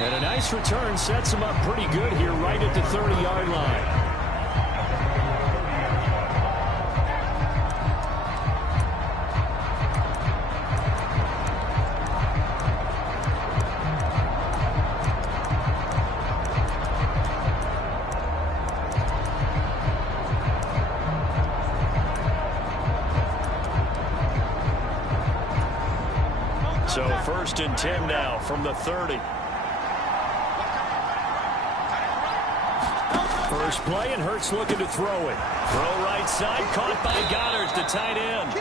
And a nice return sets him up pretty good here right at the 30-yard line. So 1st and 10 now from the 30. First play, and Hurts looking to throw it. Throw right side, caught by Goddard, the tight end.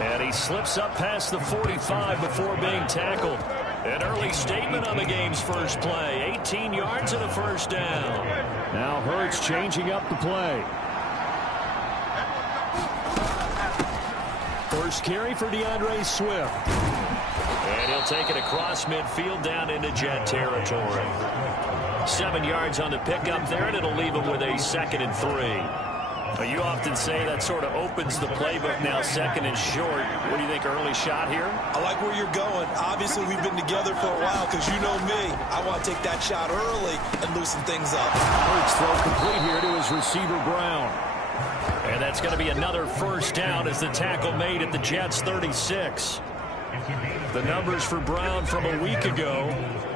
And he slips up past the 45 before being tackled. An early statement on the game's first play. 18 yards and a first down. Now Hurts changing up the play. First carry for DeAndre Swift. And he'll take it across midfield down into Jet territory. 7 yards on the pickup there, and it'll leave him with a 2nd and 3. You often say that sort of opens the playbook now, 2nd and short. What do you think, early shot here? I like where you're going. Obviously, we've been together for a while because you know me. I want to take that shot early and loosen things up. Hurts throw complete here to his receiver, Brown. And that's going to be another first down as the tackle made at the Jets' 36. The numbers for Brown from a week ago: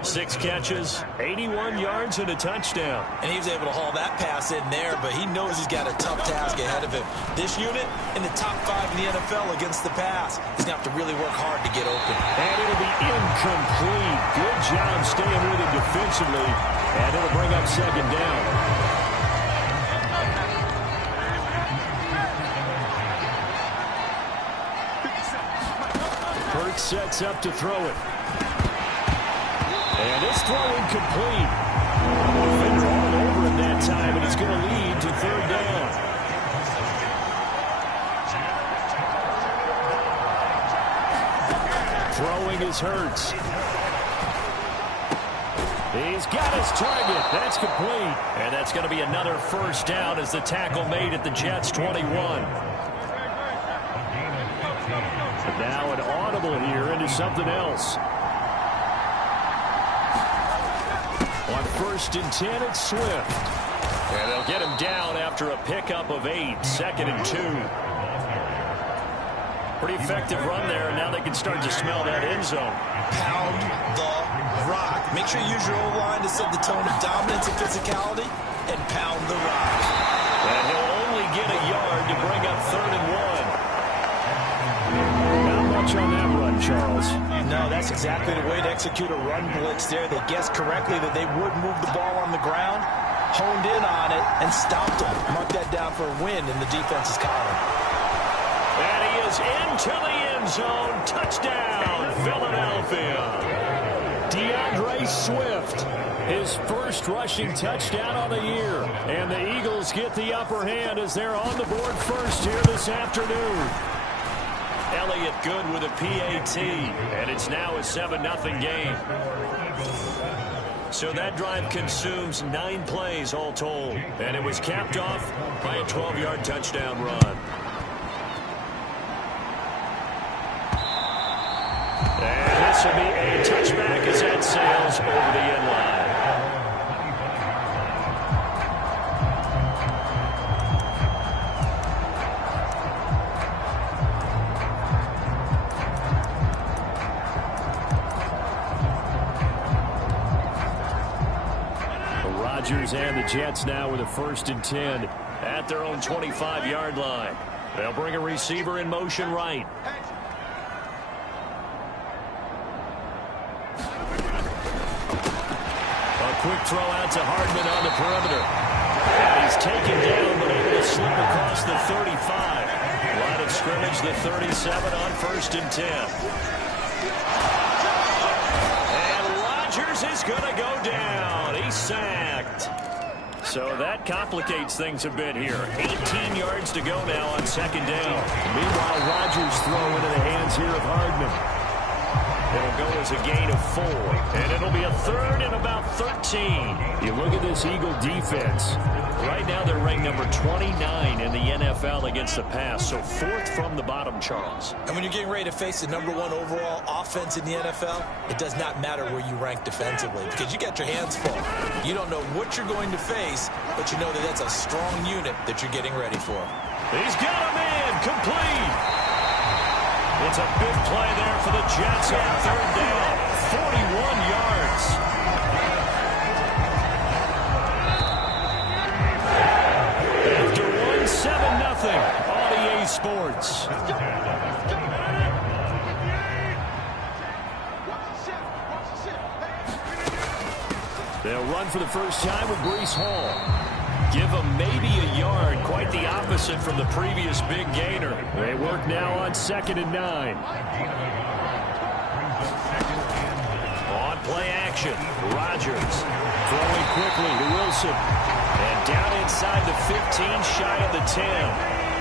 6 catches, 81 yards, and a touchdown. And he was able to haul that pass in there, but he knows he's got a tough task ahead of him. This unit in the top 5 in the NFL against the pass. He's going to have to really work hard to get open. And it'll be incomplete. Good job staying with him defensively. And it'll bring up 2nd down. Sets up to throw it. And it's throw incomplete. Defender all over him that time, and he's going to lead to 3rd down. Throwing is Hurts. He's got his target. That's complete. And that's going to be another first down as the tackle made at the Jets' 21. Now an audible here into something else. On 1st and 10, it's Swift. And they'll get him down after a pickup of 8. 2nd and 2. Pretty effective run there, and now they can start to smell that end zone. Pound the rock. Make sure you use your O-line to set the tone of dominance and physicality, and pound the rock. And he'll only get a yard to bring up 3rd and 1. On that run, Charles. No, that's exactly the way to execute a run blitz there. They guessed correctly that they would move the ball on the ground, honed in on it, and stopped them. Mark that down for a win in the defense's column. And he is into the end zone. Touchdown, Philadelphia. DeAndre Swift, his first rushing touchdown on the year. And the Eagles get the upper hand as they're on the board first here this afternoon. Elliott good with a PAT, and it's now a 7-0 game. So that drive consumes 9 plays all told, and it was capped off by a 12-yard touchdown run. And this will be a touchback as that sails over the end line. And the Jets now with a 1st and 10 at their own 25-yard line. They'll bring a receiver in motion right. A quick throw out to Hardman on the perimeter. And he's taken down, but able to slip across the 35. Line of scrimmage, the 37 on 1st and 10. And Rodgers is going to go down. He's sacked. So that complicates things a bit here. 18 yards to go now on 2nd down. Meanwhile, Rodgers throw into the hands here of Hardman. It'll go as a gain of 4. And it'll be a third and about 13. You look at this Eagle defense. Right now they're ranked number 29 in the NFL against the pass. So 4th from the bottom, Charles. And when you're getting ready to face the number 1 overall offense in the NFL, it does not matter where you rank defensively because you got your hands full. You don't know what you're going to face, but you know that that's a strong unit that you're getting ready for. He's got a man complete. It's a big play there for the Jets on 3rd down. 41 yards. After 1, 7-0 on EA Sports. They'll run for the first time with Breece Hall. Give him maybe a yard, quite the opposite from the previous big gainer. They work now on 2nd and 9. On play action, Rodgers throwing quickly to Wilson. And down inside the 15, shy of the 10.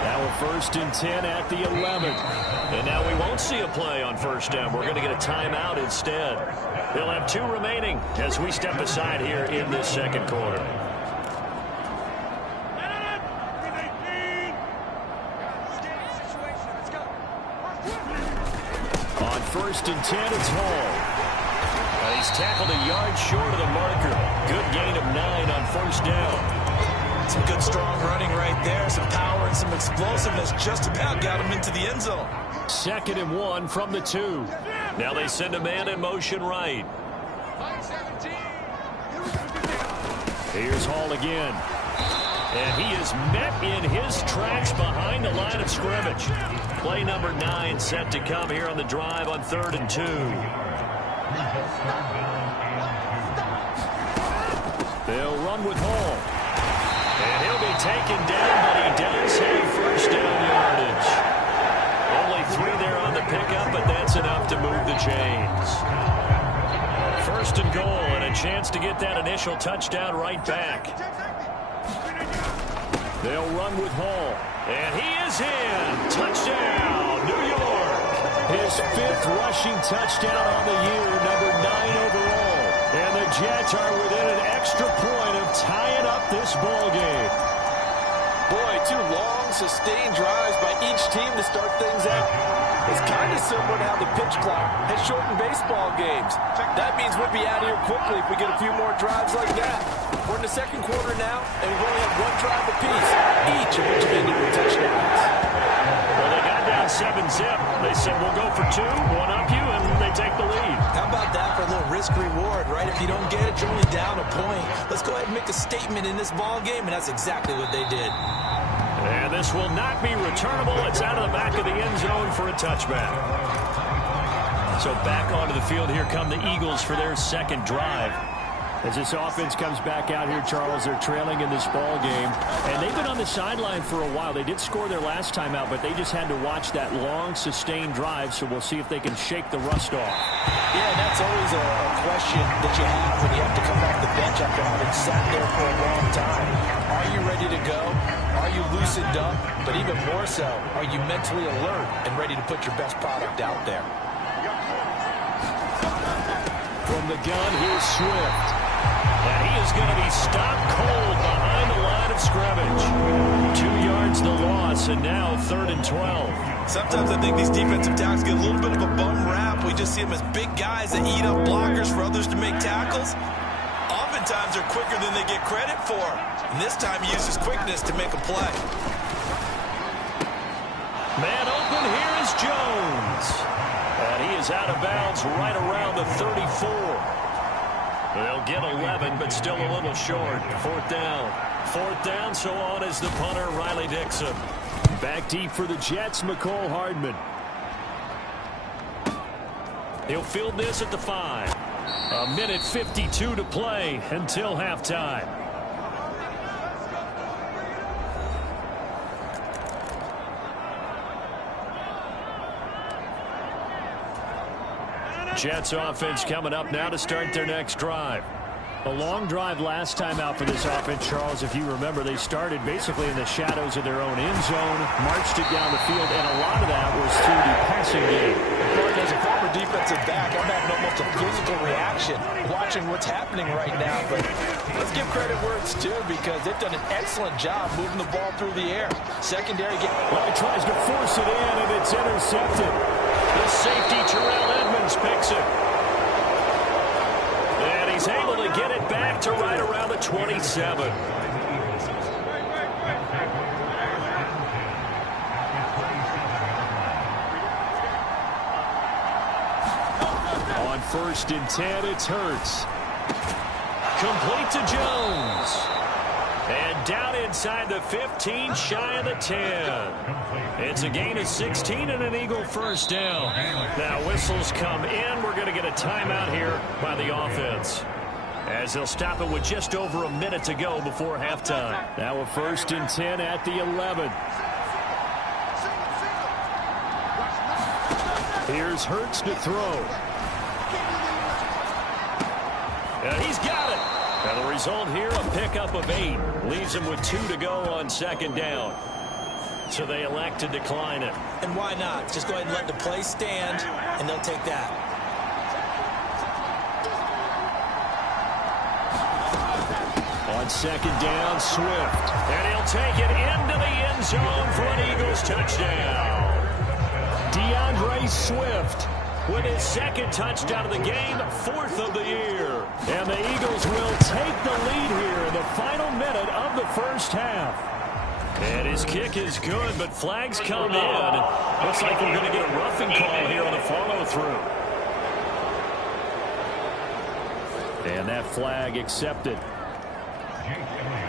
Now a 1st and 10 at the 11. And now we won't see a play on 1st down. We're going to get a timeout instead. They'll have 2 remaining as we step aside here in this 2nd quarter. On 1st and 10, it's Hall. He's tackled a yard short of the marker. Good gain of 9 on 1st down. Some good strong running right there. Some power and some explosiveness just about got him into the end zone. 2nd and 1 from the 2. Now they send a man in motion right. Here's Hall again. And he is met in his tracks behind the line of scrimmage. Play number 9 set to come here on the drive on 3rd and 2. They'll run with Hall. And he'll be taken down, but he does have 1st down yardage. Only 3 there on the pickup, but that's enough to move the chains. 1st and goal, and a chance to get that initial touchdown right back. They'll run with Hall. And he is in. Touchdown, New York. His 5th rushing touchdown on the year, number 9 overall. And the Jets are within an extra point of tying up this ball game. Boy, 2 long, sustained drives by each team to start things out. It's kind of similar to how the pitch clock has shortened baseball games. That means we'll be out of here quickly if we get a few more drives like that. We're in the 2nd quarter now, and we've only had 1 drive apiece, each of which have ended with touchdowns. Well, they got down 7-zip. They said, we'll go for 2, 1 up you, and they take the lead. How about that for a little risk-reward, right? If you don't get it, you're only down a point. Let's go ahead and make a statement in this ball game, and that's exactly what they did. And this will not be returnable. It's out of the back of the end zone for a touchback. So back onto the field, here come the Eagles for their 2nd drive. As this offense comes back out here, Charles, they're trailing in this ball game. And they've been on the sideline for a while. They did score their last time out, but they just had to watch that long, sustained drive. So we'll see if they can shake the rust off. Yeah, and that's always a question that you have when you have to come off the bench after having sat there for a long time. Are you ready to go? Are you loosened up? But even more so, are you mentally alert and ready to put your best product out there? From the gun, here's Swift. And he is going to be stopped cold behind the line of scrimmage. 2 yards the loss, and now 3rd and 12. Sometimes I think these defensive tackles get a little bit of a bum rap. We just see them as big guys that eat up blockers for others to make tackles. Oftentimes they're quicker than they get credit for. And this time he uses quickness to make a play. Man open, here is Jones. And he is out of bounds right around the 34. They'll get 11, but still a little short. 4th down. 4th down, so on is the punter, Riley Dixon. Back deep for the Jets, McCole Hardman. He'll field this at the 5. A minute 52 to play until halftime. Jets offense coming up now to start their next drive. A long drive last time out for this offense, Charles. If you remember, they started basically in the shadows of their own end zone, marched it down the field, and a lot of that was through the passing game. As a former defensive back, I'm having almost a physical reaction watching what's happening right now. But let's give credit where it's due because they've done an excellent job moving the ball through the air. Secondary get... Well, he tries to force it in, and it's intercepted. The safety, Terrell Edmonds, picks it. And he's able to get it back to right around the 27. On 1st and 10, it's Hurts. Complete to Jones. And down inside the 15, shy of the 10. It's a gain of 16 and an Eagle first down. Now whistles come in. We're going to get a timeout here by the offense, as they'll stop it with just over a minute to go before halftime. Now a 1st and 10 at the 11. Here's Hurts to throw. And he's got it. And the result here, a pickup of 8. Leaves him with 2 to go on 2nd down. So they elect to decline it. And why not? Just go ahead and let the play stand, and they'll take that. On 2nd down, Swift. And he'll take it into the end zone for an Eagles touchdown. DeAndre Swift with his 2nd touchdown of the game, 4th of the year. And the Eagles will take the lead here in the final minute of the first half. And his kick is good, but flags come in. Looks like we're going to get a roughing call here on the follow-through. And that flag accepted.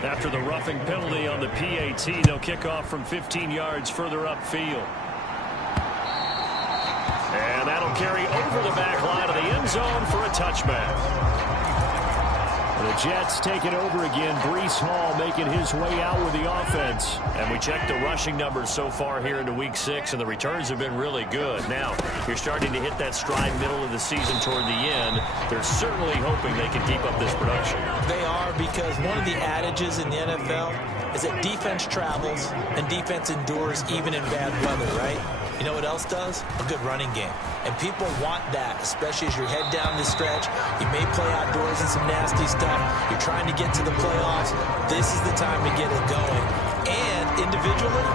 After the roughing penalty on the PAT, they'll kick off from 15 yards further upfield. And that'll carry over the back line of the end zone for a touchback. The Jets take it over again. Breece Hall making his way out with the offense. And we check the rushing numbers so far here into Week 6, and the returns have been really good. Now, you're starting to hit that stride middle of the season toward the end. They're certainly hoping they can keep up this production. They are, because one of the adages in the NFL is that defense travels and defense endures even in bad weather, right? You know what else does? A good running game. And people want that, especially as you head down this stretch. You may play outdoors in some nasty stuff. You're trying to get to the playoffs. This is the time to get it going. And individually,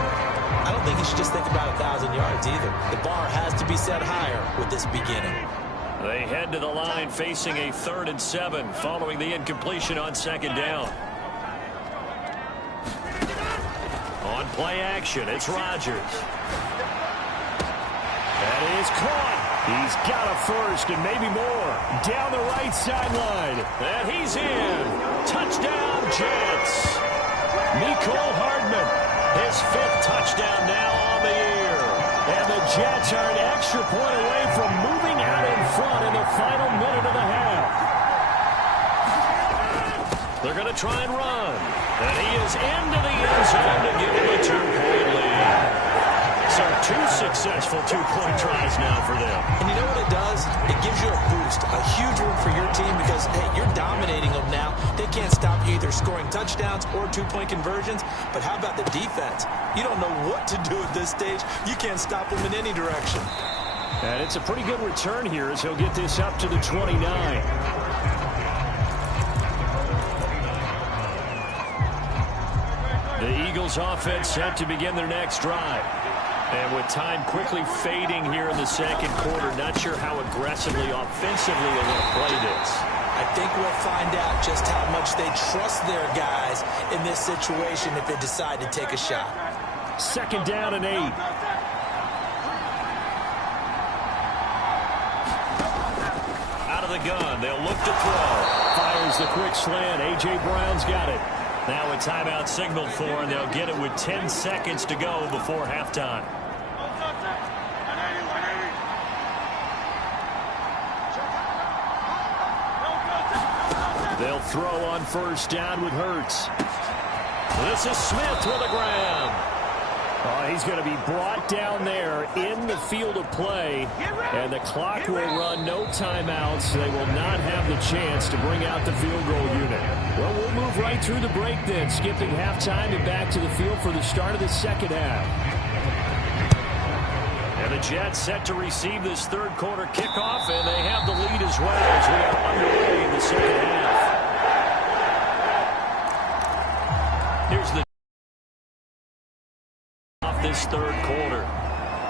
I don't think you should just think about 1,000 yards either. The bar has to be set higher with this beginning. They head to the line facing a 3rd and 7 following the incompletion on 2nd down. On play action, it's Rodgers. That is caught. He's got a first and maybe more. Down the right sideline. And he's in. Touchdown, Jets. Mecole Hardman, his 5th touchdown now on the year. And the Jets are an extra point away from moving out in front in the final minute of the half. They're going to try and run. And he is into the end zone to give him a 2-point lead. So 2 successful 2-point tries now for them. And you know what it does? It gives you a boost, a huge one for your team because, hey, you're dominating them now. They can't stop you either scoring touchdowns or 2-point conversions. But how about the defense? You don't know what to do at this stage. You can't stop them in any direction. And it's a pretty good return here as he'll get this up to the 29. The Eagles offense set to begin their next drive. And with time quickly fading here in the 2nd quarter, not sure how aggressively, offensively they want to play this. I think we'll find out just how much they trust their guys in this situation if they decide to take a shot. 2nd down and 8. Out of the gun, they'll look to throw. Fires the quick slant. A.J. Brown's got it. Now a timeout signaled for, and they'll get it with 10 seconds to go before halftime. They'll throw on 1st down with Hurts. This is Smith with a grab. Oh, he's going to be brought down there in the field of play, and the clock will run, no timeouts. They will not have the chance to bring out the field goal unit. Well, we'll move right through the break then, skipping halftime and back to the field for the start of the 2nd half. And The Jets set to receive this third quarter kickoff, and they have the lead as well as we are underway in the second half. Here's the off this third quarter.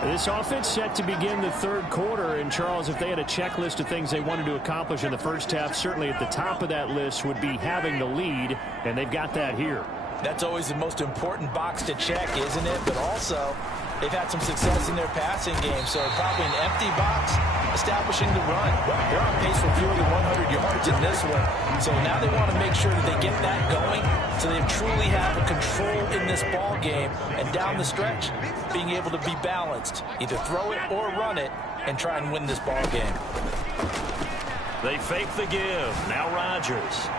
This offense set to begin the third quarter, and Charles, if they had a checklist of things they wanted to accomplish in the first half, certainly at the top of that list would be having the lead, and they've got that here. That's always the most important box to check, isn't it? But also, they've had some success in their passing game, so probably an empty box establishing the run. They're on pace for fewer than 100 yards in this one, so now they want to make sure that they get that going so they truly have a control in this ball game, and down the stretch, being able to be balanced, either throw it or run it, and try and win this ball game. They fake the give. Now Rodgers.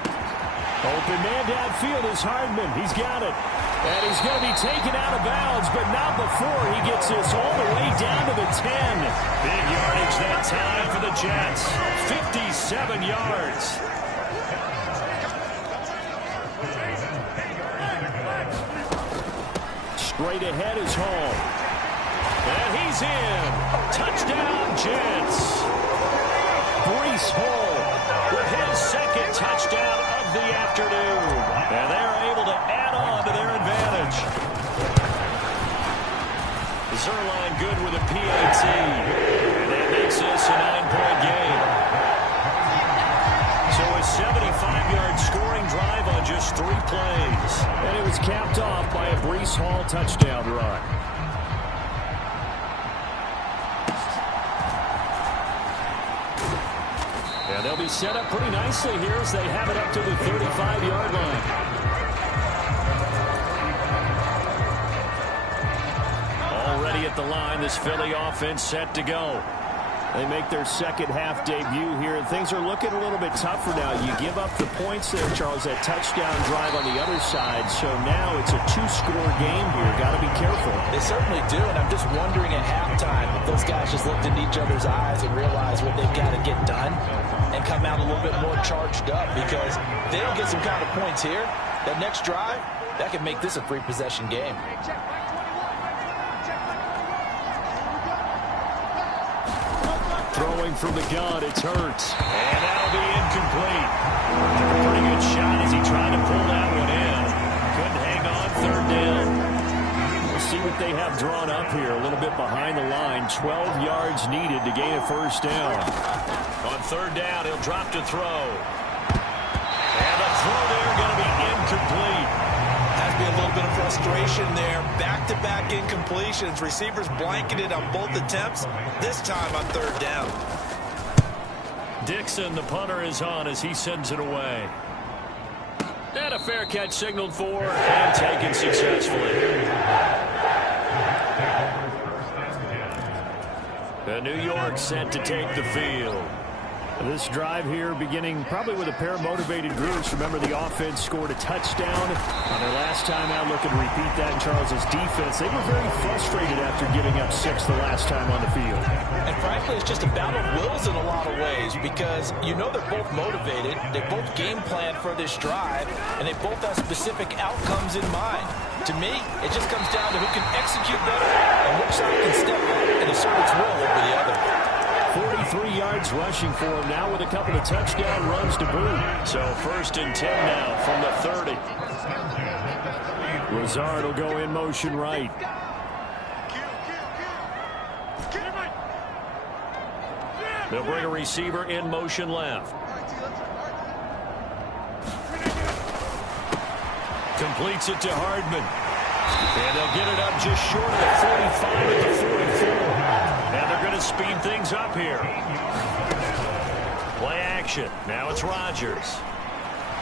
Open man downfield is Hardman. He's got it. And he's going to be taken out of bounds, but not before he gets this all the way down to the 10. Big yardage that time for the Jets. 57 yards. Straight ahead is home. And he's in. Touchdown, Jets. Breece Hall with his second touchdown of the afternoon. And they're able to add on to their advantage. Zerline good with a PAT. And that makes this a 9-point game. So a 75-yard scoring drive on just 3 plays. And it was capped off by a Breece Hall touchdown run. And they'll be set up pretty nicely here as they have it up to the 35-yard line. Already at the line, this Philly offense set to go. They make their second half debut here, and things are looking a little bit tougher now. You give up the points there, Charles, that touchdown drive on the other side. So now it's a 2-score game here. Got to be careful. They certainly do, and I'm just wondering at halftime if those guys just looked into each other's eyes and realized what they've got to get done and come out a little bit more charged up, because if they don't get some kind of points here, that next drive, that could make this a free possession game. Throwing from the gun, it's Hurts. And that'll be incomplete. Took a pretty good shot as he tried to pull that one in. Couldn't hang on, third down. We'll see what they have drawn up here. A little bit behind the line. 12 yards needed to gain a first down. On third down, he'll drop to throw. And the throw there going to be incomplete. Has to be a little bit of frustration there. Back-to-back incompletions. Receivers blanketed on both attempts. This time on third down. Dixon, the punter, is on as he sends it away. And a fair catch signaled for and taken successfully. The New York set to take the field. This drive here beginning probably with a pair of motivated groups. Remember, the offense scored a touchdown on their last time out. Looking to repeat that in Charles's defense. They were very frustrated after giving up 6 the last time on the field. And frankly, it's just a battle of wills in a lot of ways, because you know they're both motivated. They both game plan for this drive, and they both have specific outcomes in mind. To me, it just comes down to who can execute better and which side can step up and assert its will over the other. 43 yards rushing for him now with a couple of touchdown runs to boot. So 1st and 10 now from the 30. Lazard will go in motion right. They'll bring a receiver in motion left. Completes it to Hardman. And they'll get it up just short of the 45 at the 44. And they're going to speed things up here. Play action. Now it's Rodgers.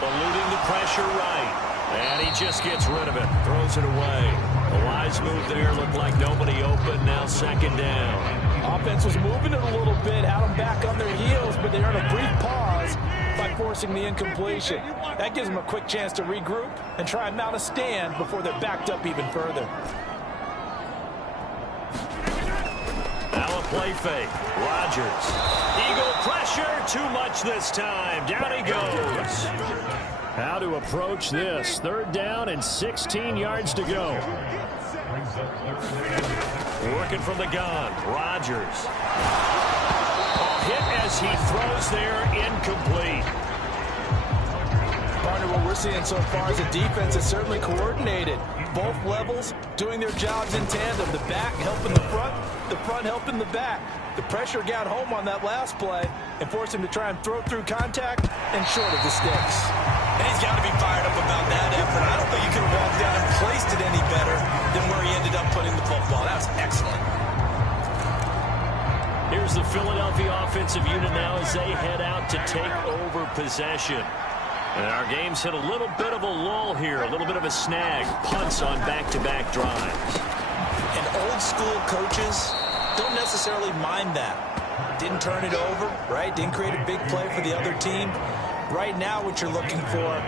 Eluding the pressure right. And he just gets rid of it. Throws it away. A wise move there. Looked like nobody open. Now second down. Offense was moving it a little bit, had them back on their heels, but they're in a brief pause by forcing the incompletion. That gives them a quick chance to regroup and try and mount a stand before they're backed up even further. Now a play fake. Rodgers. Eagle pressure. Too much this time. Down he goes. How to approach this. 3rd down and 16 yards to go. Working from the gun. Rodgers. Hit as he throws there, incomplete. Partner, what we're seeing so far is the defense is certainly coordinated. Both levels doing their jobs in tandem. The back helping the front helping the back. The pressure got home on that last play and forced him to try and throw through contact and short of the sticks. And he's got to be fired up about that effort. I don't think he could have walked down and placed it any better than where he ended up putting the football. That was excellent. Here's the Philadelphia offensive unit now as they head out to take over possession. And our game's hit a little bit of a lull here, a little bit of a snag. Punts on back-to-back drives. And old-school coaches don't necessarily mind that. Didn't turn it over, right? Didn't create a big play for the other team. Right now what you're looking for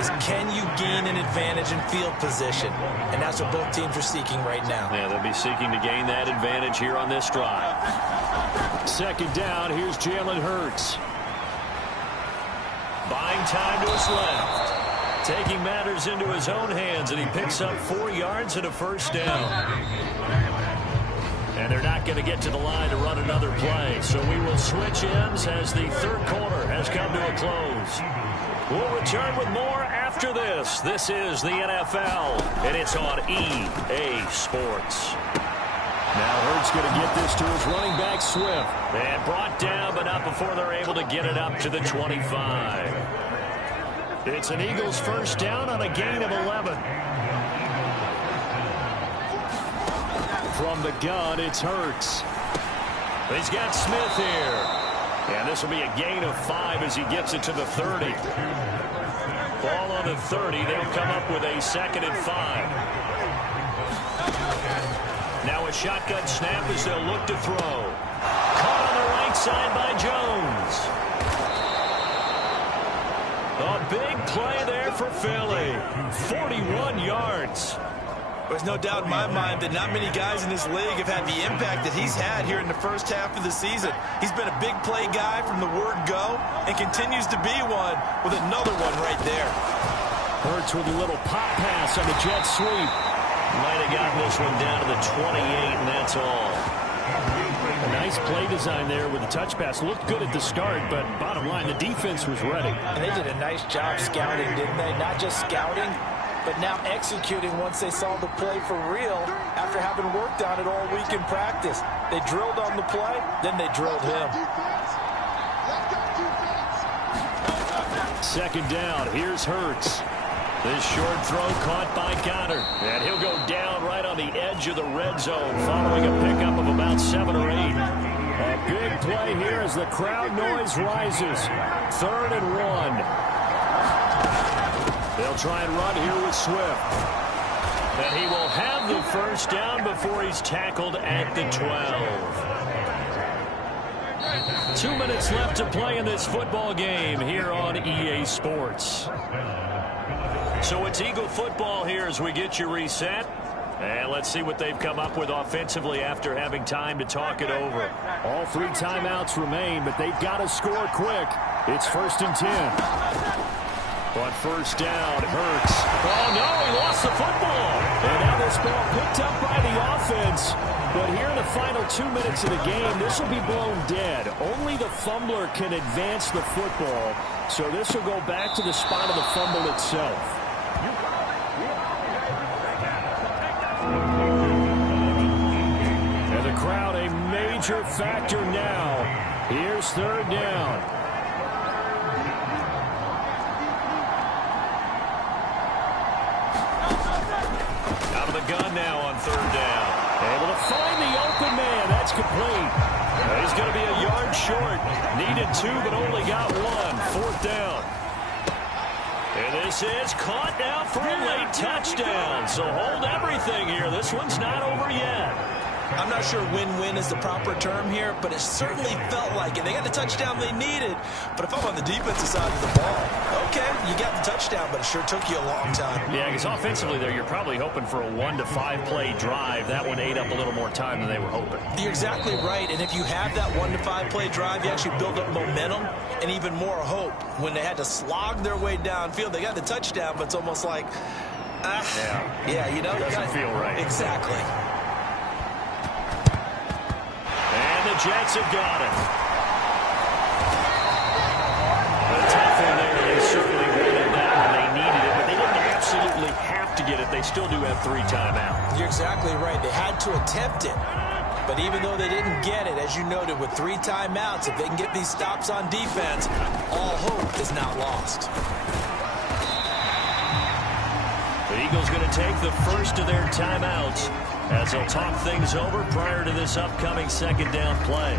is can you gain an advantage in field position? And that's what both teams are seeking right now. Yeah, they'll be seeking to gain that advantage here on this drive. Second down, here's Jalen Hurts. Buying time to his left. Taking matters into his own hands, and he picks up 4 yards and a first down. And they're not going to get to the line to run another play. So we will switch ends as the third quarter has come to a close. We'll return with more after this. This is the NFL, and it's on EA Sports. Now Hurts going to get this to his running back, Swift. And brought down, but not before they're able to get it up to the 25. It's an Eagles first down on a gain of 11. From the gun, it's Hurts. He's got Smith here. And this will be a gain of 5 as he gets it to the 30. Ball on the 30. They'll come up with a 2nd and 5. Now a shotgun snap as they'll look to throw. Caught on the right side by Jones. A big play there for Philly. 41 yards. There's no doubt in my mind that not many guys in this league have had the impact that he's had here in the first half of the season. He's been a big play guy from the word go and continues to be one with another one right there. Hurts with a little pop pass on the jet sweep. Might have gotten this one down to the 28, and that's all. A nice play design there with the touch pass. Looked good at the start, but bottom line, the defense was ready. And they did a nice job scouting, didn't they? Not just scouting, but now executing once they saw the play for real after having worked on it all week in practice. They drilled on the play, then they drilled him. Second down, here's Hurts. This short throw caught by Goddard. And he'll go down right on the edge of the red zone following a pickup of about 7 or 8. A big play here as the crowd noise rises. 3rd and 1. They'll try and run here with Swift. And he will have the first down before he's tackled at the 12. 2 minutes left to play in this football game here on EA Sports. So it's Eagle football here as we get you reset. And let's see what they've come up with offensively after having time to talk it over. All 3 timeouts remain, but they've got to score quick. It's 1st and 10. On first down, Hurts. Oh, no, he lost the football. And now this ball picked up by the offense. But here in the final 2 minutes of the game, this will be blown dead. Only the fumbler can advance the football. So this will go back to the spot of the fumble itself. And the crowd a major factor now. Here's 3rd down. Out of the gun now on 3rd down. Able to find the open man. That's complete. He's going to be a yard short. Needed 2, but only got 1. 4th down. And this is caught now for a late touchdown. So hold everything here. This one's not over yet. I'm not sure win-win is the proper term here, but it certainly felt like it. They got the touchdown they needed, but if I'm on the defensive side of the ball, okay, you got the touchdown, but it sure took you a long time. Yeah, because offensively there, you're probably hoping for a 1 to 5 play drive. That one ate up a little more time than they were hoping. You're exactly right, and if you have that 1 to 5 play drive, you actually build up momentum and even more hope. When they had to slog their way downfield, they got the touchdown, but it's almost like, yeah, you know, it doesn't feel right. Exactly. the Jets have got it. A tough one there. They certainly wanted that when they needed it, but they didn't absolutely have to get it. They still do have 3 timeouts. You're exactly right. They had to attempt it. But even though they didn't get it, as you noted, with 3 timeouts, if they can get these stops on defense, all hope is not lost. The Eagles going to take the first of their timeouts as they'll talk things over prior to this upcoming second down play.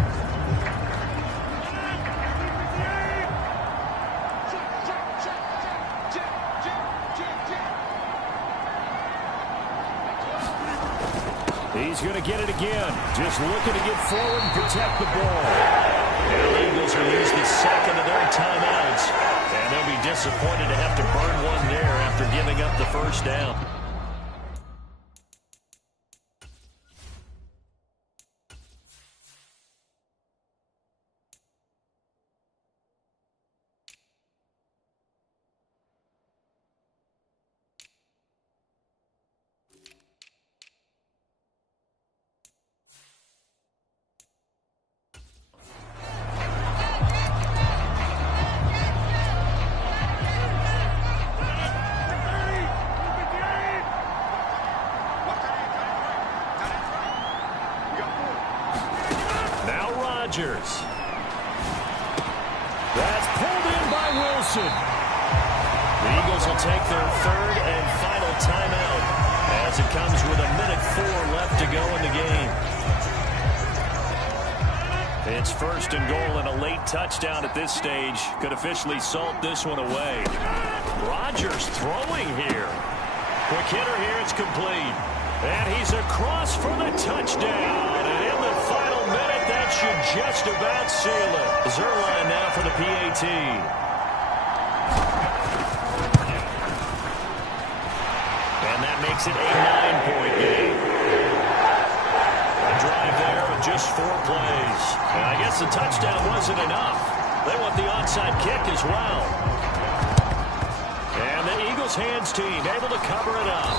He's going to get it again. Just looking to get forward and protect the ball. And the Eagles will use the second of their timeouts. And they'll be disappointed to have to burn one there after giving up the first down. That's pulled in by Wilson. The Eagles will take their third and final timeout as it comes with 1:04 left to go in the game. It's first and goal, and a late touchdown at this stage could officially salt this one away. Rodgers throwing here. Quick hitter here, it's complete. And he's across for the touchdown. And in the final minute, that should just about seal it. Zerline now for the PAT. And that makes it a 9-point game. A drive there with just 4 plays. And I guess the touchdown wasn't enough. They want the onside kick as well. And the Eagles hands team able to cover it up.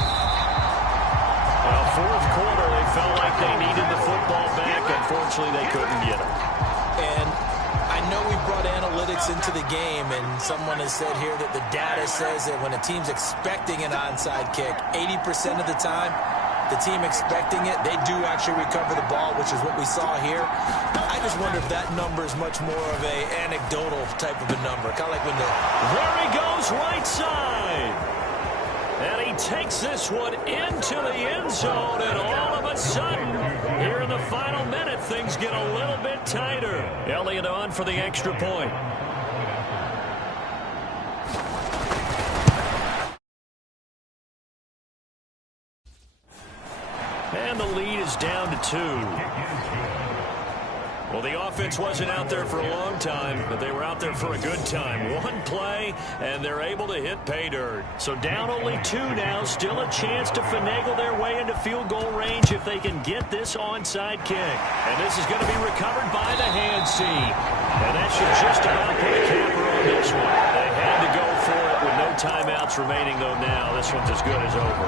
Well, fourth quarter, they felt like they needed the football back. Unfortunately, they couldn't get it. And I know we brought analytics into the game, and someone has said here that the data says that when a team's expecting an onside kick, 80% of the time, the team expecting it, they do actually recover the ball, which is what we saw here. I just wonder if that number is much more of a anecdotal type of a number. Kind of like when the... There he goes, right side. And he takes this one into the end zone, and all of a sudden, here in the final minute, things get a little bit tighter. Elliott on for the extra point. And the lead is down to 2. Well, the offense wasn't out there for a long time, but they were out there for a good time. One play, and they're able to hit pay dirt. So down only 2 now. Still a chance to finagle their way into field goal range if they can get this onside kick. And this is going to be recovered by the hands team. And that should just about put a capper on this one. They had to go for it with no timeouts remaining, though now. This one's as good as over.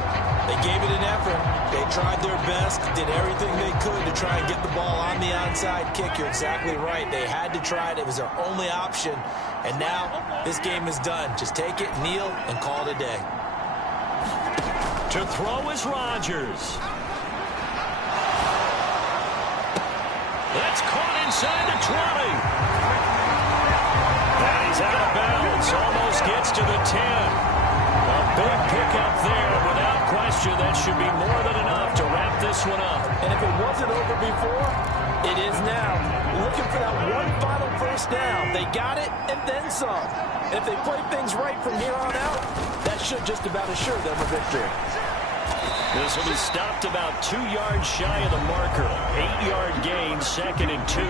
They gave it an effort. They tried their best, did everything they could to try and get the ball on the onside kick. You're exactly right. They had to try it. It was their only option. And now this game is done. Just take it, kneel, and call it a day. To throw is Rodgers. That's caught inside the 20. And he's out of bounds. Almost gets to the 10. A big pickup there. Without question, that should be more than enough to wrap this one up. And if it wasn't over before, it is now. Looking for that one final first down. They got it and then some. And if they play things right from here on out, that should just about assure them a victory. This will be stopped about 2 yards shy of the marker. 8-yard gain, 2nd and 2.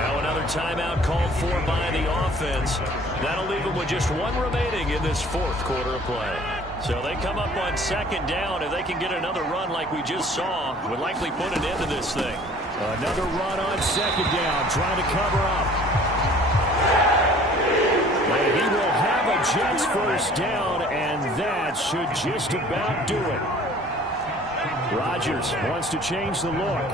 Now another timeout called for by the offense. That'll leave them with just 1 remaining in this 4th quarter of play. So they come up on 2nd down. If they can get another run like we just saw, would likely put an end to this thing. Another run on 2nd down, trying to cover up. And he will have a Jets first down, and that should just about do it. Rodgers wants to change the look.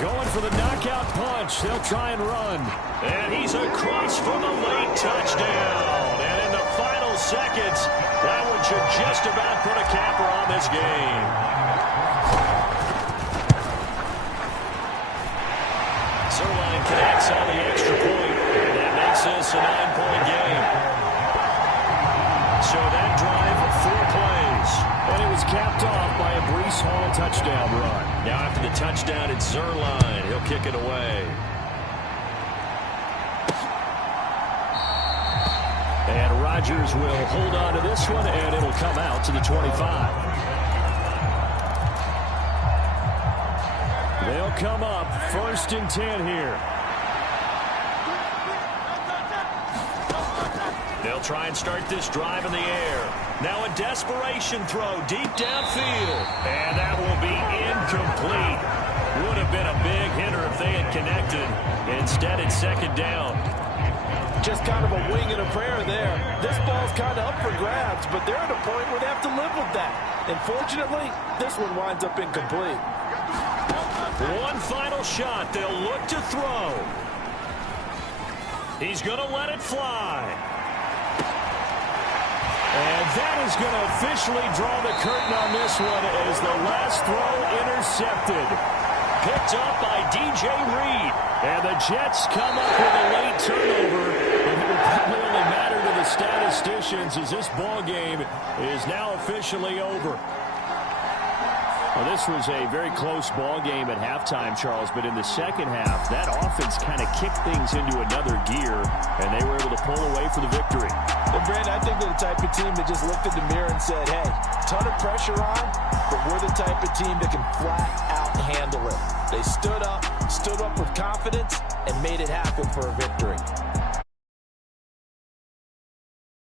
Going for the knockout punch. They'll try and run. And he's across for the late touchdown. And in the final seconds, that one should just about put a capper on this game. Zerline connects on the extra point. And that makes this a 9-point game. So that drive of 4 plays. And it was capped off by a Breece Hall touchdown run. Now after the touchdown, it's Zerline. He'll kick it away. And Rodgers will hold on to this one, and it'll come out to the 25. They'll come up 1st and 10 here. They'll try and start this drive in the air. Now a desperation throw deep downfield. And that will be incomplete. Would have been a big hitter if they had connected. Instead, it's 2nd down. Just kind of a wing and a prayer there. This ball's kind of up for grabs, but they're at a point where they have to live with that. And fortunately, this one winds up incomplete. One final shot. They'll look to throw. He's going to let it fly. And that is going to officially draw the curtain on this one as the last throw intercepted. Picked up by DJ Reed. And the Jets come up with a late turnover. And it will probably only matter to the statisticians as this ball game is now officially over. Well, this was a very close ball game at halftime, Charles, but in the second half, that offense kind of kicked things into another gear, and they were able to pull away for the victory. And Brandon, I think they're the type of team that just looked in the mirror and said, hey, ton of pressure on, but we're the type of team that can flat out handle it. They stood up with confidence, and made it happen for a victory.